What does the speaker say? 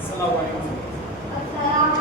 Salawaiti. Salawaiti.